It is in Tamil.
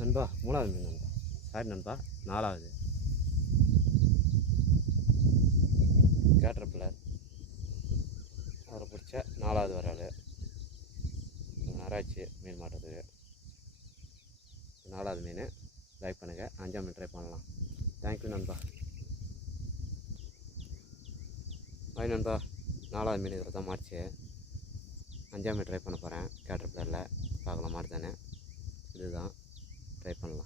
நண்பா 3வது மீன் நண்பா. சாரி நண்பா 4வது கேட்டர்பில்லர். அதில் பிடிச்ச 4வது வரால். ரொம்ப நேரம் ஆச்சு மீன் மாட்டுறதுக்கு. 4வது மீன். லைக் பண்ணுங்கள். 5ஆம் மீன் ட்ரை பண்ணலாம். தேங்க்யூ நண்பா. பாய் நண்பா. 4வது மீன் இதில் தான் மாட்டுச்சு. 5ஆம் மீன் ட்ரை பண்ண போகிறேன் கேட்டர்பில்லரில். பார்க்கலாம் மாட்டுதானே. இதுதான் ட்ரை பண்ணலாம்.